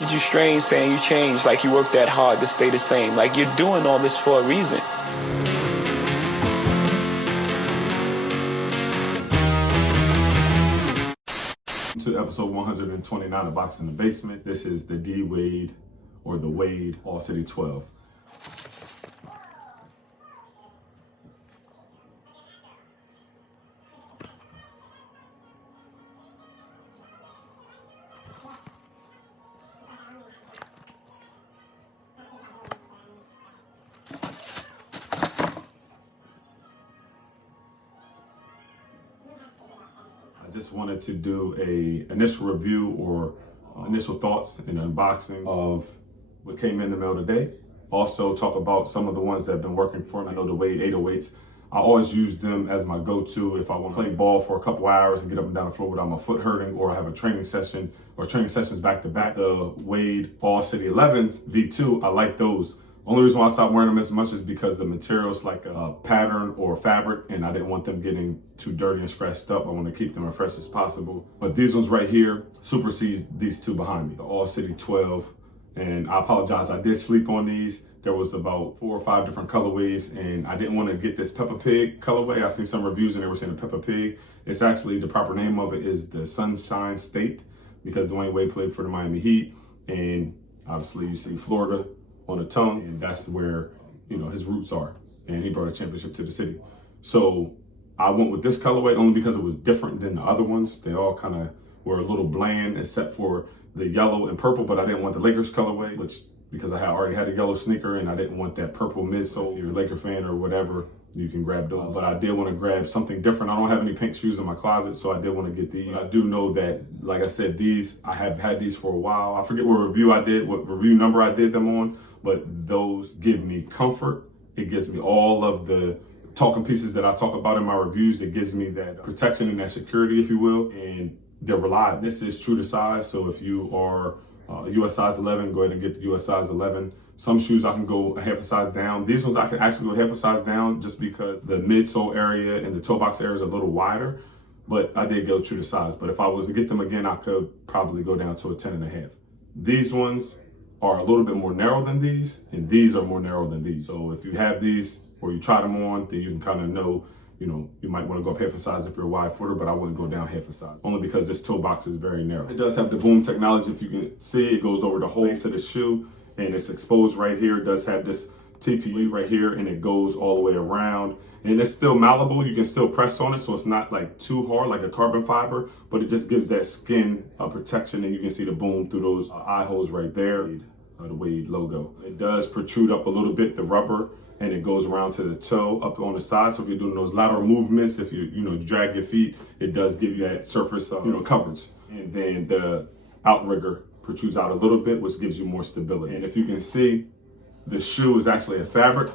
You strange saying you changed, like you worked that hard to stay the same. Like you're doing all this for a reason. To episode 129 of Boxing in the Basement. This is the D Wade, or the Wade All City 12. I just wanted to do a initial review or initial thoughts and unboxing of what came in the mail today. Also talk about some of the ones that have been working for me. I know the Wade 808s. I always use them as my go-to if I want to play ball for a couple hours and get up and down the floor without my foot hurting, or I have a training session or training sessions back to back. The Wade All City 11s V2, I like those. Only reason why I stopped wearing them as much is because the material's like a pattern or fabric, and I didn't want them getting too dirty and scratched up. I want to keep them as fresh as possible. But these ones right here supersedes these two behind me, the All City 12. And I apologize, I did sleep on these. There was about 4 or 5 different colorways, and I didn't want to get this Peppa Pig colorway. I seen some reviews and they were saying the Peppa Pig. It's actually, the proper name of it is the Sunshine State, because Dwayne Wade played for the Miami Heat, and obviously you see Florida on the tongue, and that's where, you know, his roots are, and he brought a championship to the city. So I went with this colorway only because it was different than the other ones. They all kind of were a little bland except for the yellow and purple, but I didn't want the Lakers colorway, because I already had a yellow sneaker and I didn't want that purple midsole. If you're a Laker fan or whatever, you can grab those. But I did want to grab something different. I don't have any pink shoes in my closet, so I did want to get these. I do know that, like I said, these, I have had these for a while. I forget what review I did, what review number I did them on, but those give me comfort. It gives me all of the talking pieces that I talk about in my reviews. It gives me that protection and that security, if you will, and they're reliable. This is true to size, so if you are a US size 11, go ahead and get the US size 11. Some shoes I can go a half a size down. These ones I can actually go half a size down just because the midsole area and the toe box area is a little wider, but I did go true to size. But if I was to get them again, I could probably go down to a 10 and a half. These ones are a little bit more narrow than these, and these are more narrow than these. So if you have these or you try them on, then you can kind of know, you know, you might want to go up half a size if you're a wide footer, but I wouldn't go down half a size, only because this toe box is very narrow. It does have the boom technology. If you can see, it goes over the whole base of the shoe, and it's exposed right here. It does have this TPE right here, and it goes all the way around. And it's still malleable. You can still press on it, so it's not like too hard like a carbon fiber, but it just gives that skin protection, and you can see the boom through those eye holes right there, the Wade logo. It does protrude up a little bit, the rubber, and it goes around to the toe up on the side. So if you're doing those lateral movements, if you drag your feet, it does give you that surface coverage. And then the outrigger protrudes out a little bit, which gives you more stability. And if you can see, the shoe is actually a fabric.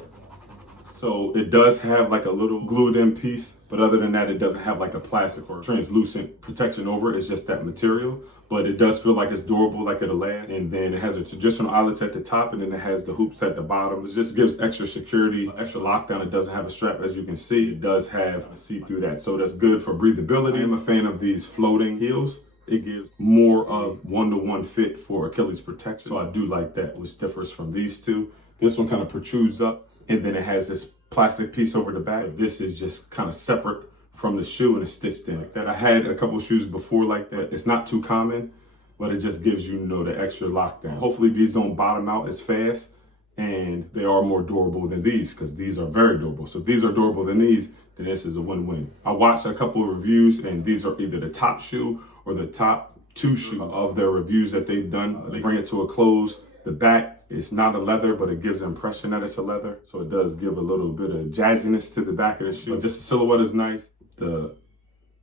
So it does have like a little glued in piece, but other than that, it doesn't have like a plastic or translucent protection over it. It's just that material, but it does feel like it's durable, like it'll last. And then it has a traditional eyelets at the top, and then it has the hoops at the bottom. It just gives extra security, extra lockdown. It doesn't have a strap, as you can see. It does have a seat through that. So that's good for breathability. I'm a fan of these floating heels. It gives more of one-to-one fit for Achilles protection. So I do like that, which differs from these two. This one kind of protrudes up, and then it has this plastic piece over the back. This is just kind of separate from the shoe, and it's stitched in like that. I had a couple of shoes before like that. It's not too common, but it just gives you, the extra lockdown. Hopefully these don't bottom out as fast, and they are more durable than these, because these are very durable. So if these are durable than these, then this is a win-win. I watched a couple of reviews, and these are either the top shoe or the top 2 shoes of their reviews that they've done. They bring it to a close. The back is not a leather, but it gives the impression that it's a leather. So it does give a little bit of jazziness to the back of the shoe. But just the silhouette is nice. The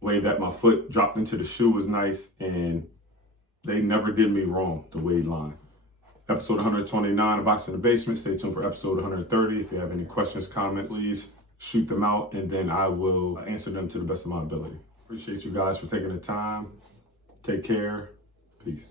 way that my foot dropped into the shoe was nice, and they never did me wrong, the Wade line. Episode 129 of Boxing in the Basement. Stay tuned for episode 130. If you have any questions, comments, please shoot them out, and then I will answer them to the best of my ability. Appreciate you guys for taking the time. Take care. Peace.